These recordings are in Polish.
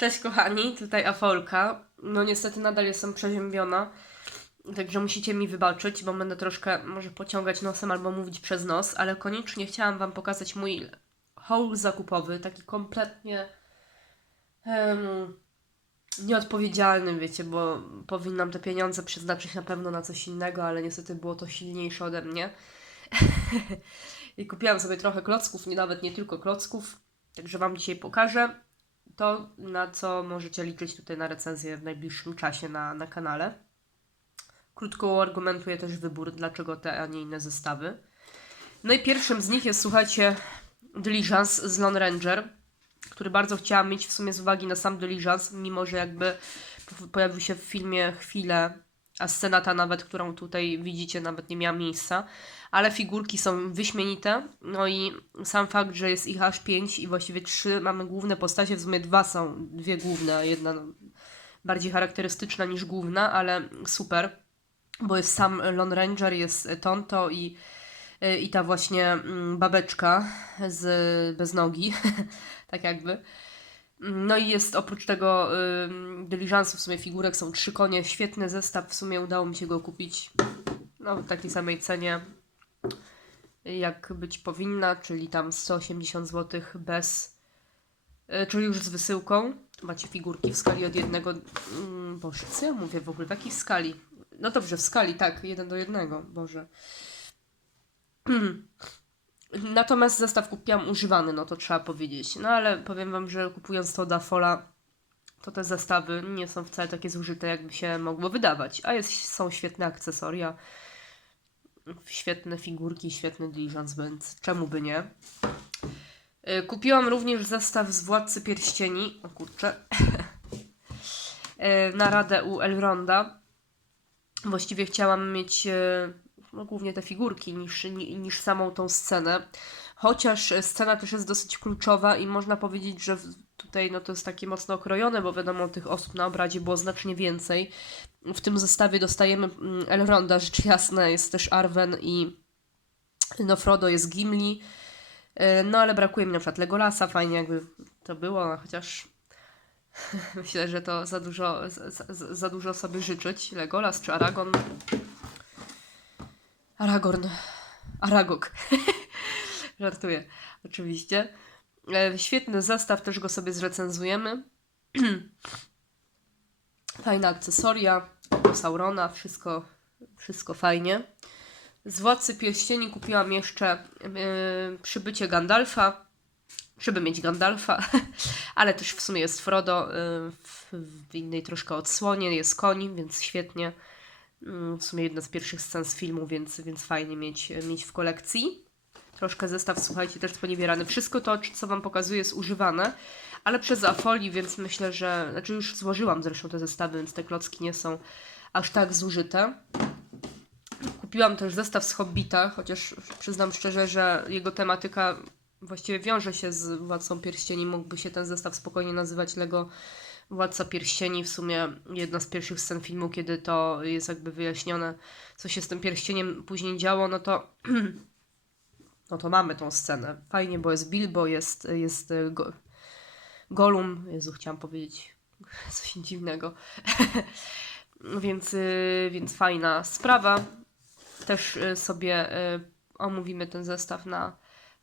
Cześć kochani, tutaj Afolka. No niestety nadal jestem przeziębiona, także musicie mi wybaczyć, bo będę troszkę może pociągać nosem albo mówić przez nos, ale koniecznie chciałam Wam pokazać mój haul zakupowy, taki kompletnie em, nieodpowiedzialny, wiecie, bo powinnam te pieniądze przeznaczyć na pewno na coś innego, ale niestety było to silniejsze ode mnie. I kupiłam sobie trochę klocków, nie nawet nie tylko klocków, także Wam dzisiaj pokażę to, na co możecie liczyć tutaj na recenzję w najbliższym czasie na, na kanale. Krótko uargumentuję też wybór, dlaczego te, a nie inne zestawy. No i pierwszym z nich jest, słuchajcie, Diligence z Lone Ranger, który bardzo chciałam mieć w sumie z uwagi na sam Diligence, mimo że jakby pojawił się w filmie chwilę, a scena ta nawet, którą tutaj widzicie, nawet nie miała miejsca, ale figurki są wyśmienite, no i sam fakt, że jest ich aż pięć i właściwie trzy mamy główne postacie, w sumie dwa są, dwie główne, a jedna bardziej charakterystyczna niż główna, ale super, bo jest sam Lone Ranger, jest Tonto i, i ta właśnie mm, babeczka z bez nogi, tak jakby. No i jest oprócz tego ym, dyliżansu w sumie figurek są trzy konie, świetny zestaw, w sumie udało mi się go kupić no, w takiej samej cenie jak być powinna, czyli tam 180 zł bez, y, czyli już z wysyłką. Macie figurki w skali od jednego, mm, boże, co ja mówię w ogóle, w jakiej skali? No dobrze, w skali, tak, jeden do jednego, boże. Natomiast zestaw kupiłam używany, no to trzeba powiedzieć. No ale powiem Wam, że kupując to da Fola, to te zestawy nie są wcale takie zużyte, jakby się mogło wydawać. A jest, są świetne akcesoria, świetne figurki, świetny diligence, więc czemu by nie. Y, Kupiłam również zestaw z Władcy Pierścieni, o kurczę, Y, na radę u Elronda. Właściwie chciałam mieć y, no, głównie te figurki niż, ni- niż samą tą scenę. Chociaż scena też jest dosyć kluczowa i można powiedzieć, że tutaj no, to jest takie mocno okrojone, bo wiadomo, tych osób na obrazie było znacznie więcej. W tym zestawie dostajemy mm, Elronda, rzecz jasna, jest też Arwen i no, Frodo jest Gimli. E, No ale brakuje mi na przykład Legolasa, fajnie jakby to było, chociaż myślę, że to za dużo, za, za, za dużo sobie życzyć. Legolas czy Aragon? Aragorn. Aragog. Żartuję, oczywiście. E, Świetny zestaw, też go sobie zrecenzujemy. Fajne akcesoria, Saurona, wszystko, wszystko fajnie. Z Władcy Pierścieni kupiłam jeszcze yy, przybycie Gandalfa, żeby mieć Gandalfa, ale też w sumie jest Frodo yy, w, w innej troszkę odsłonie, jest koń, więc świetnie. Yy, w sumie jedna z pierwszych scen z filmu, więc, więc fajnie mieć, mieć w kolekcji. Troszkę zestaw, słuchajcie, też sponiewierany. Wszystko to, co Wam pokazuję, jest używane, ale przez Afoli, więc myślę, że... Znaczy już złożyłam zresztą te zestawy, więc te klocki nie są aż tak zużyte. Kupiłam też zestaw z Hobbita, chociaż przyznam szczerze, że jego tematyka właściwie wiąże się z Władcą Pierścieni. Mógłby się ten zestaw spokojnie nazywać Lego Władca Pierścieni. W sumie jedna z pierwszych scen filmu, kiedy to jest jakby wyjaśnione, co się z tym pierścieniem później działo, no to no to mamy tą scenę. Fajnie, bo jest Bilbo, jest, jest e, go, Gollum. Jezu, chciałam powiedzieć coś dziwnego. więc, y, więc fajna sprawa. Też y, sobie omówimy ten zestaw na,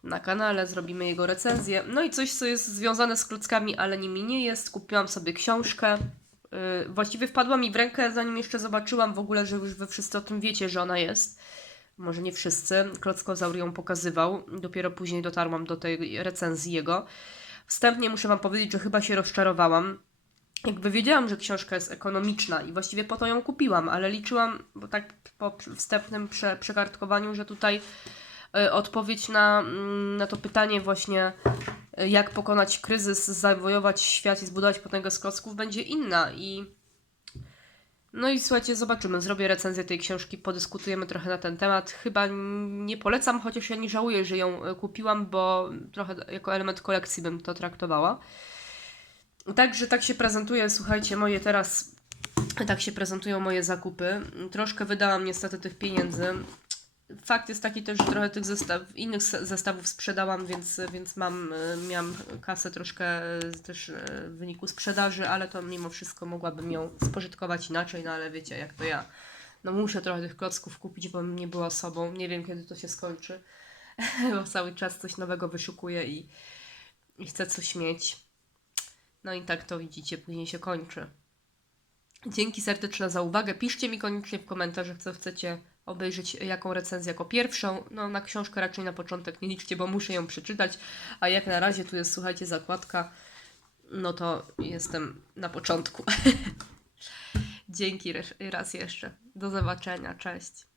na kanale, zrobimy jego recenzję. No i coś, co jest związane z klockami, ale nimi nie jest. Kupiłam sobie książkę. Y, Właściwie wpadła mi w rękę, zanim jeszcze zobaczyłam w ogóle, że już wy wszyscy o tym wiecie, że ona jest. Może nie wszyscy. Klockozaur ją pokazywał. Dopiero później dotarłam do tej recenzji jego. Wstępnie muszę Wam powiedzieć, że chyba się rozczarowałam. Jakby wiedziałam, że książka jest ekonomiczna i właściwie po to ją kupiłam, ale liczyłam, bo tak po wstępnym prze, przekartkowaniu, że tutaj odpowiedź na, mm, na to pytanie właśnie y, jak pokonać kryzys, zawojować świat i zbudować potęgę z klocków będzie inna i no i słuchajcie, zobaczymy. Zrobię recenzję tej książki, podyskutujemy trochę na ten temat. Chyba nie polecam, chociaż ja nie żałuję, że ją y, kupiłam, bo trochę jako element kolekcji bym to traktowała. Także tak się prezentuje, słuchajcie, moje teraz, tak się prezentują moje zakupy. Troszkę wydałam niestety tych pieniędzy. Fakt jest taki też, że trochę tych zestaw, innych zestawów sprzedałam, więc, więc mam, y, miałam kasę troszkę y, też y, w wyniku sprzedaży, ale to mimo wszystko mogłabym ją spożytkować inaczej, no ale wiecie, jak to ja. No muszę trochę tych klocków kupić, bo nie była sobą. Nie wiem, kiedy to się skończy, bo cały czas coś nowego wyszukuję i, i chcę coś mieć. No i tak to widzicie, później się kończy. Dzięki serdeczne za uwagę. Piszcie mi koniecznie w komentarzach, co chcecie obejrzeć, jaką recenzję jako pierwszą. No, na książkę raczej na początek nie liczcie, bo muszę ją przeczytać. A jak na razie tu jest, słuchajcie, zakładka, no to jestem na początku. Dzięki raz jeszcze. Do zobaczenia. Cześć.